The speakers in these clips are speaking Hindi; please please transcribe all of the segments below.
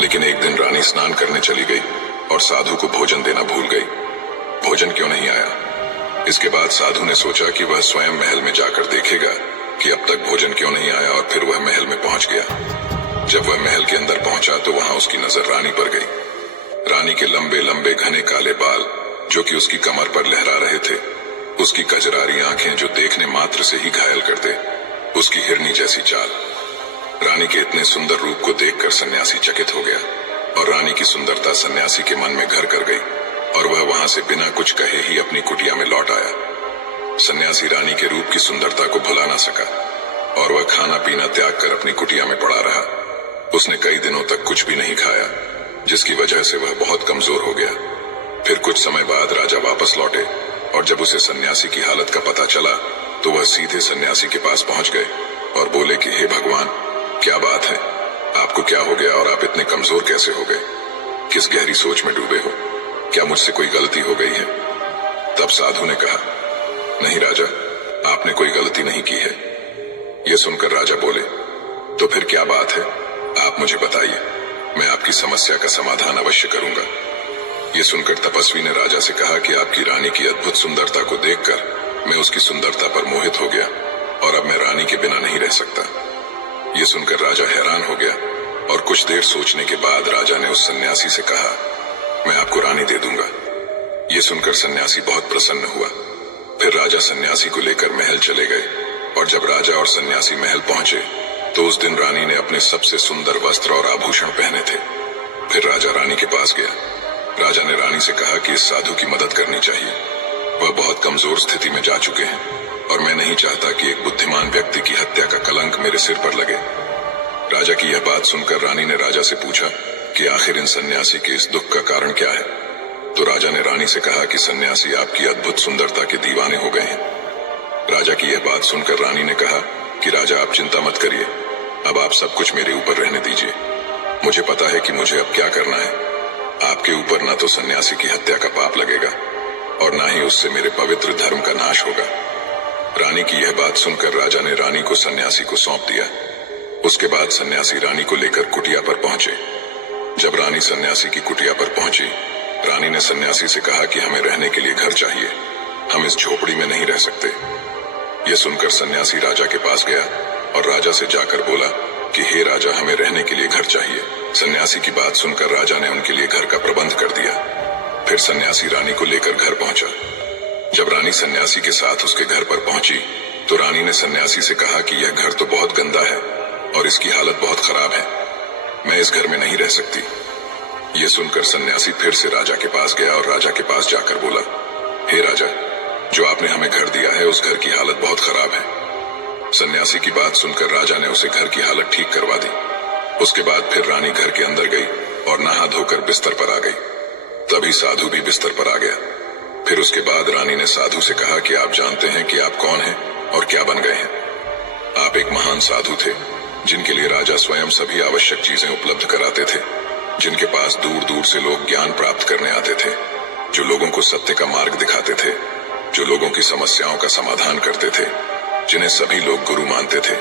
लेकिन एक दिन रानी स्नान करने चली गई और साधु को भोजन देना भूल गई। भोजन क्यों नहीं आया? इसके बाद साधु ने सोचा कि वह स्वयं महल में जाकर देखेगा कि अब तक भोजन क्यों नहीं आया, और फिर वह महल में पहुंच गया। जब वह महल के अंदर पहुंचा तो वहां उसकी नजर रानी पर गई। रानी के लंबे लंबे घने काले बाल जो कि उसकी कमर पर लहरा रहे थे, उसकी कजरारी आंखें जो देखने मात्र से ही घायल कर दे, उसकी हिरनी जैसी चाल। रानी के इतने सुंदर रूप को देखकर सन्यासी चकित हो गया और रानी की सुंदरता सन्यासी के मन में घर कर गई और वह वहां से बिना कुछ कहे ही अपनी कुटिया में लौट आया। सन्यासी रानी के रूप की सुंदरता को भुला ना सका और वह खाना पीना त्याग कर अपनी कुटिया में पड़ा रहा। उसने कई दिनों तक कुछ भी नहीं खाया, जिसकी वजह से वह बहुत कमजोर हो गया। फिर कुछ समय बाद राजा वापस लौटे और जब उसे सन्यासी की हालत का पता चला तो वह सीधे सन्यासी के पास पहुंच गए और बोले कि हे भगवान, क्या बात है, आपको क्या हो गया और आप इतने कमजोर कैसे हो गए? किस गहरी सोच में डूबे हो? क्या मुझसे कोई गलती हो गई है? तब साधु ने कहा, नहीं राजा, आपने कोई गलती नहीं की है। यह सुनकर राजा बोले, तो फिर क्या बात है, आप मुझे बताइए, मैं आपकी समस्या का समाधान अवश्य करूंगा। ये सुनकर तपस्वी ने राजा से कहा कि आपकी रानी की अद्भुत सुंदरता को देखकर मैं उसकी सुंदरता पर मोहित हो गया और अब मैं रानी के बिना नहीं रह सकता। ये सुनकर राजा हैरान हो गया और कुछ देर सोचने के बाद राजा ने उस सन्यासी से कहा, मैं आपको रानी दे दूंगा। ये सुनकर सन्यासी बहुत प्रसन्न हुआ। फिर राजा सन्यासी को लेकर महल चले गए और जब राजा और सन्यासी महल पहुंचे तो उस दिन रानी ने अपने सबसे सुंदर वस्त्र और आभूषण पहने थे। फिर राजा रानी के पास गया। राजा ने रानी से कहा कि इस साधु की मदद करनी चाहिए, वह बहुत कमजोर स्थिति में जा चुके हैं और मैं नहीं चाहता कि एक बुद्धिमान व्यक्ति की हत्या का कलंक मेरे सिर पर लगे। राजा की यह बात सुनकर रानी ने राजा से पूछा कि आखिर इन सन्यासी के इस दुख का कारण क्या है? तो राजा ने रानी से कहा कि सन्यासी आपकी अद्भुत सुंदरता के दीवाने हो गए हैं। राजा की यह बात सुनकर रानी ने कहा कि राजा, आप चिंता मत करिए, अब आप सब कुछ मेरे ऊपर रहने दीजिए। मुझे पता है कि मुझे अब क्या करना है। आपके ऊपर न तो सन्यासी की हत्या का पाप लगेगा और न ही उससे मेरे पवित्र धर्म का नाश होगा। रानी की यह बात सुनकर राजा ने रानी को सन्यासी को सौंप दिया। उसके बाद सन्यासी रानी को लेकर कुटिया पर पहुंचे। जब रानी सन्यासी की कुटिया पर पहुंची, रानी ने सन्यासी से कहा कि हमें रहने के लिए घर चाहिए, हम इस झोपड़ी में नहीं रह सकते। यह सुनकर सन्यासी राजा के पास गया और राजा से जाकर बोला कि हे राजा, हमें रहने के लिए घर चाहिए। सन्यासी की बात सुनकर राजा ने उनके लिए घर का प्रबंध कर दिया। फिर सन्यासी रानी को लेकर घर पहुंचा। जब रानी सन्यासी के साथ उसके घर पर पहुंची तो रानी ने सन्यासी से कहा कि यह घर तो बहुत गंदा है और इसकी हालत बहुत खराब है, मैं इस घर में नहीं रह सकती। यह सुनकर सन्यासी फिर से राजा के पास गया और राजा के पास जाकर बोला, हे राजा, जो आपने हमें घर दिया है उस घर की हालत बहुत खराब है। सन्यासी की बात सुनकर राजा ने उसे घर की हालत ठीक करवा दी। उसके बाद फिर रानी घर के अंदर गई और नहा धोकर बिस्तर पर आ गई। तभी साधु भी बिस्तर पर आ गया। फिर उसके बाद रानी ने साधु से कहा कि आप जानते हैं कि आप कौन हैं और क्या बन गए हैं। आप एक महान साधु थे जिनके लिए राजा स्वयं सभी आवश्यक चीजें उपलब्ध कराते थे, जिनके पास दूर दूर से लोग ज्ञान प्राप्त करने आते थे, जो लोगों को सत्य का मार्ग दिखाते थे, जो लोगों की समस्याओं का समाधान करते थे, जिन्हें सभी लोग गुरु मानते थे,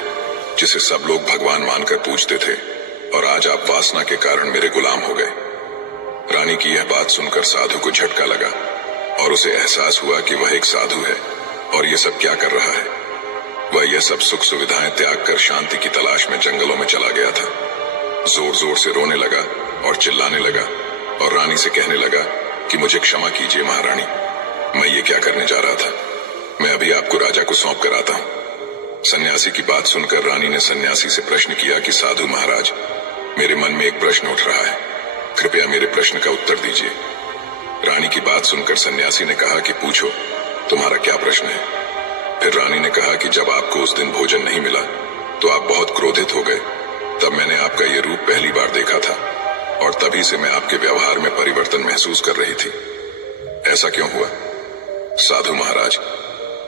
जिसे सब लोग भगवान मानकर पूजते थे, और आज आप वासना के कारण मेरे गुलाम हो गए। रानी की यह बात सुनकर साधु को झटका लगा और उसे एहसास हुआ कि वह एक साधु है और यह सब क्या कर रहा है। वह यह सब सुख सुविधाएं त्याग कर शांति की तलाश में जंगलों में चला गया था। जोर जोर से रोने लगा और चिल्लाने लगा और रानी से कहने लगा कि मुझे क्षमा कीजिए महारानी, मैं ये क्या करने जा रहा था, मैं अभी आपको राजा को सौंप कर आता हूँ। सन्यासी की बात सुनकर रानी ने सन्यासी से प्रश्न किया कि साधु महाराज, मेरे मन में एक प्रश्न उठ रहा है, कृपया मेरे प्रश्न का उत्तर दीजिए। रानी की बात सुनकर सन्यासी ने कहा कि पूछो, तुम्हारा क्या प्रश्न है। फिर रानी ने कहा कि जब आपको उस दिन भोजन नहीं मिला तो आप बहुत क्रोधित हो गए। तब मैंने आपका ये रूप पहली बार देखा था और तभी से मैं आपके व्यवहार में परिवर्तन महसूस कर रही थी। ऐसा क्यों हुआ? साधु महाराज,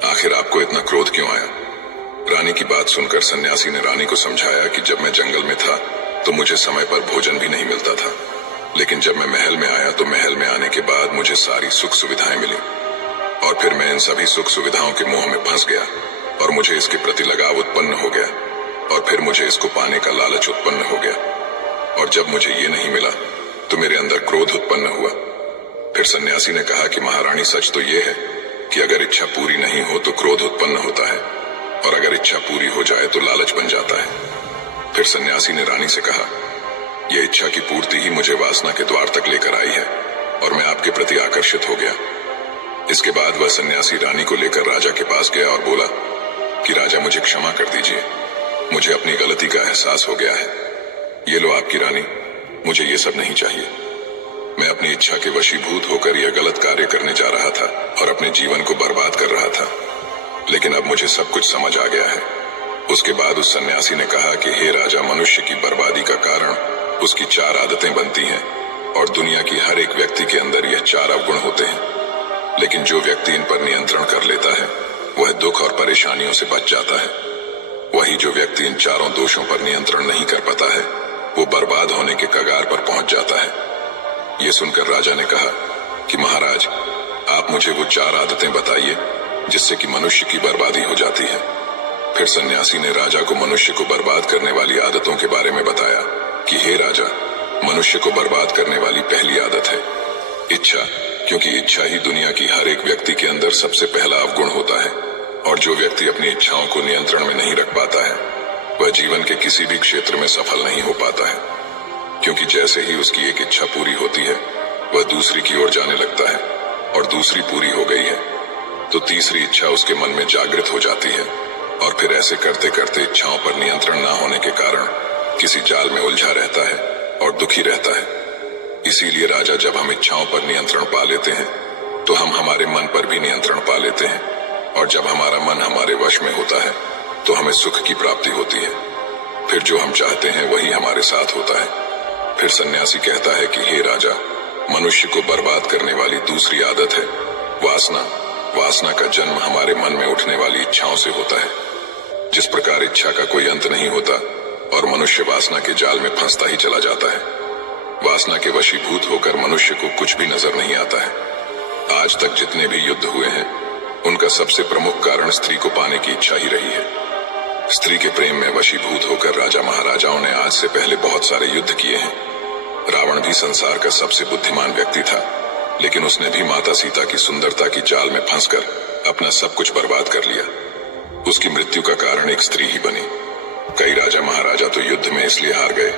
आखिर आपको इतना क्रोध क्यों आया? रानी की बात सुनकर सन्यासी ने रानी को समझाया कि जब मैं जंगल में था तो मुझे समय पर भोजन भी नहीं मिलता था, लेकिन जब मैं महल में आया तो महल में आने के बाद मुझे सारी सुख सुविधाएं मिली और फिर मैं इन सभी सुख सुविधाओं के मोह में फंस गया और मुझे इसके प्रति लगाव उत्पन्न हो गया और फिर मुझे इसको पाने का लालच उत्पन्न हो गया और जब मुझे ये नहीं मिला तो मेरे अंदर क्रोध उत्पन्न हुआ। फिर सन्यासी ने कहा कि महारानी, सच तो ये है कि अगर इच्छा पूरी नहीं हो तो क्रोध उत्पन्न होता है, और अगर इच्छा पूरी हो जाए तो लालच बन जाता है। फिर सन्यासी ने रानी से कहा, यह इच्छा की पूर्ति ही मुझे वासना के द्वार तक लेकर आई है और मैं आपके प्रति आकर्षित हो गया। इसके बाद वह सन्यासी रानी को लेकर राजा के पास गया और बोला कि राजा, मुझे क्षमा कर दीजिए, मुझे अपनी गलती का एहसास हो गया है। ये लो आपकी रानी, मुझे ये सब नहीं चाहिए। मैं अपनी इच्छा के वशीभूत होकर यह गलत कार्य करने जा रहा था और अपने जीवन को बर्बाद कर रहा था, लेकिन अब मुझे सब कुछ समझ आ गया है। उसके बाद उस सन्यासी ने कहा कि हे राजा, मनुष्य की बर्बादी का कारण उसकी 4 आदतें बनती हैं और दुनिया की हर एक व्यक्ति के अंदर यह 4 अवगुण होते हैं, लेकिन जो व्यक्ति इन पर नियंत्रण कर लेता है वह दुख और परेशानियों से बच जाता है। वही जो व्यक्ति इन 4 दोषों पर नियंत्रण नहीं कर पाता है वो बर्बाद होने के कगार पर पहुंच जाता है। ये सुनकर राजा ने कहा कि महाराज, आप मुझे वो 4 आदतें बताइए जिससे कि मनुष्य की बर्बादी हो जाती है। फिर सन्यासी ने राजा को मनुष्य को बर्बाद करने वाली आदतों के बारे में बताया कि हे राजा, मनुष्य को बर्बाद करने वाली पहली आदत है इच्छा, क्योंकि इच्छा ही दुनिया की हर एक व्यक्ति के अंदर सबसे पहला अवगुण होता है, और जो व्यक्ति अपनी इच्छाओं को नियंत्रण में नहीं रख पाता है वह जीवन के किसी भी क्षेत्र में सफल नहीं हो पाता है, क्योंकि जैसे ही उसकी एक इच्छा पूरी होती है वह दूसरी की ओर जाने लगता है, और दूसरी पूरी हो गई है तो तीसरी इच्छा उसके मन में जागृत हो जाती है, और फिर ऐसे करते करते इच्छाओं पर नियंत्रण न होने के कारण किसी जाल में उलझा रहता है और दुखी रहता है। इसीलिए राजा, जब हम इच्छाओं पर नियंत्रण पा लेते हैं तो हम हमारे मन पर भी नियंत्रण पा लेते हैं, और जब हमारा मन हमारे वश में होता है तो हमें सुख की प्राप्ति होती है। फिर जो हम चाहते हैं वही हमारे साथ होता है। फिर सन्यासी कहता है कि हे राजा, मनुष्य को बर्बाद करने वाली दूसरी आदत है वासना। वासना का जन्म हमारे मन में उठने वाली इच्छाओं से होता है। जिस प्रकार इच्छा का कोई अंत नहीं होता और मनुष्य वासना के जाल में फंसता ही चला जाता है, वासना के वशीभूत होकर मनुष्य को कुछ भी नजर नहीं आता है। आज तक जितने भी युद्ध हुए हैं उनका सबसे प्रमुख कारण स्त्री को पाने की इच्छा ही रही है। स्त्री के प्रेम में वशीभूत होकर राजा महाराजाओं ने आज से पहले बहुत सारे युद्ध किए हैं। रावण भी संसार का सबसे बुद्धिमान व्यक्ति था, लेकिन उसने भी माता सीता की सुंदरता की जाल में फंसकर अपना सब कुछ बर्बाद कर लिया। उसकी मृत्यु का कारण एक स्त्री ही बनी। कई राजा महाराजा तो युद्ध में इसलिए हार गए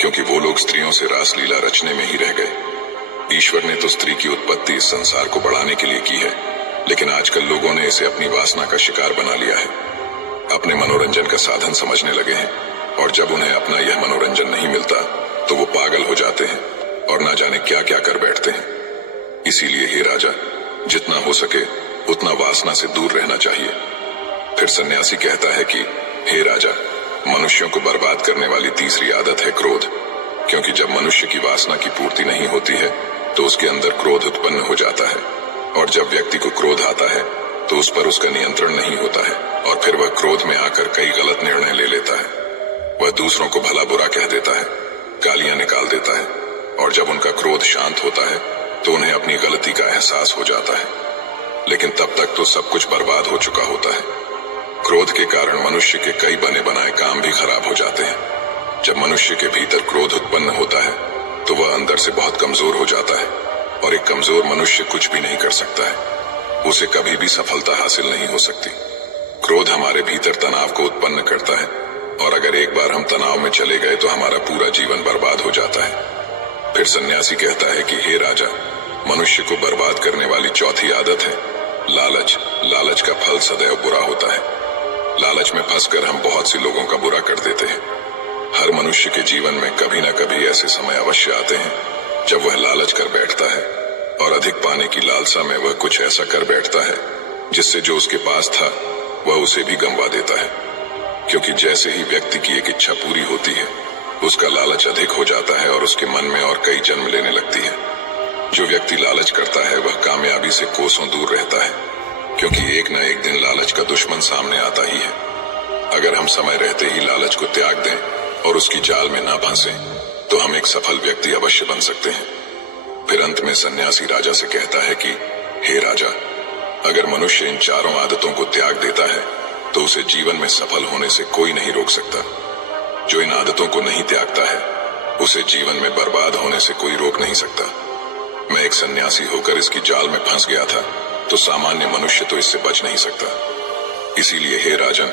क्योंकि वो लोग स्त्रियों से रासलीला रचने में ही रह गए। ईश्वर ने तो स्त्री की उत्पत्ति इस संसार को बढ़ाने के लिए की है, लेकिन आजकल लोगों ने इसे अपनी वासना का शिकार बना लिया है, अपने मनोरंजन का साधन समझने लगे हैं, और जब उन्हें अपना यह मनोरंजन नहीं मिलता तो वो पागल हो जाते हैं और ना जाने क्या क्या कर बैठते हैं। इसीलिए हे राजा, जितना हो सके उतना वासना से दूर रहना चाहिए। फिर सन्यासी कहता है कि हे राजा, मनुष्यों को बर्बाद करने वाली तीसरी आदत है क्रोध, क्योंकि जब मनुष्य की वासना की पूर्ति नहीं होती है तो उसके अंदर क्रोध उत्पन्न हो जाता है, और जब व्यक्ति को क्रोध आता है तो उस पर उसका नियंत्रण नहीं होता है, और फिर वह क्रोध में आकर कई गलत निर्णय ले लेता है। वह दूसरों को भला बुरा कह देता है, गालियां निकाल देता है, और जब उनका क्रोध शांत होता है तो उन्हें अपनी गलती का एहसास हो जाता है, लेकिन तब तक तो सब कुछ बर्बाद हो चुका होता है। क्रोध के कारण मनुष्य के कई बने बनाए काम भी खराब हो जाते हैं। जब मनुष्य के भीतर क्रोध उत्पन्न होता है तो वह अंदर से बहुत कमजोर हो जाता है, और एक कमजोर मनुष्य कुछ भी नहीं कर सकता है। उसे कभी भी सफलता हासिल नहीं हो सकती। क्रोध हमारे भीतर तनाव को उत्पन्न करता है, और अगर एक बार हम तनाव में चले गए तो हमारा पूरा जीवन बर्बाद हो जाता है। फिर सन्यासी कहता है कि हे राजा, मनुष्य को बर्बाद करने वाली चौथी आदत है लालच। लालच का फल सदैव बुरा होता है। लालच में फंसकर हम बहुत सी लोगों का बुरा कर देते हैं। हर मनुष्य के जीवन में कभी न कभी ऐसे समय अवश्य आते हैं जब वह लालच कर बैठता है, और अधिक पाने की लालसा में वह कुछ ऐसा कर बैठता है जिससे जो उसके पास था वह उसे भी गंवा देता है। क्योंकि जैसे ही व्यक्ति की एक इच्छा पूरी होती है उसका लालच अधिक हो जाता है और उसके मन में और कई जन्म लेने लगती है। जो व्यक्ति लालच करता है वह कामयाबी से कोसों दूर रहता है, क्योंकि एक न एक दिन लालच का दुश्मन सामने आता ही है। अगर हम समय रहते ही लालच को त्याग दें और उसकी जाल में ना फंसें तो हम एक सफल व्यक्ति अवश्य बन सकते हैं। फिर अंत में सन्यासी राजा से कहता है कि हे राजा, अगर मनुष्य इन चारों आदतों को त्याग देता है तो उसे जीवन में सफल होने से कोई नहीं रोक सकता। जो इन आदतों को नहीं त्यागता है उसे जीवन में बर्बाद होने से कोई रोक नहीं सकता। मैं एक सन्यासी होकर इसकी जाल में फंस गया था, तो सामान्य मनुष्य तो इससे बच नहीं सकता। इसीलिए हे राजन,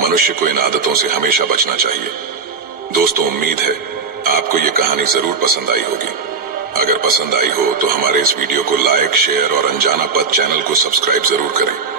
मनुष्य को इन आदतों से हमेशा बचना चाहिए। दोस्तों, उम्मीद है आपको ये कहानी जरूर पसंद आई होगी। अगर पसंद आई हो तो हमारे इस वीडियो को लाइक, शेयर और अनजाना पथ चैनल को सब्सक्राइब जरूर करें।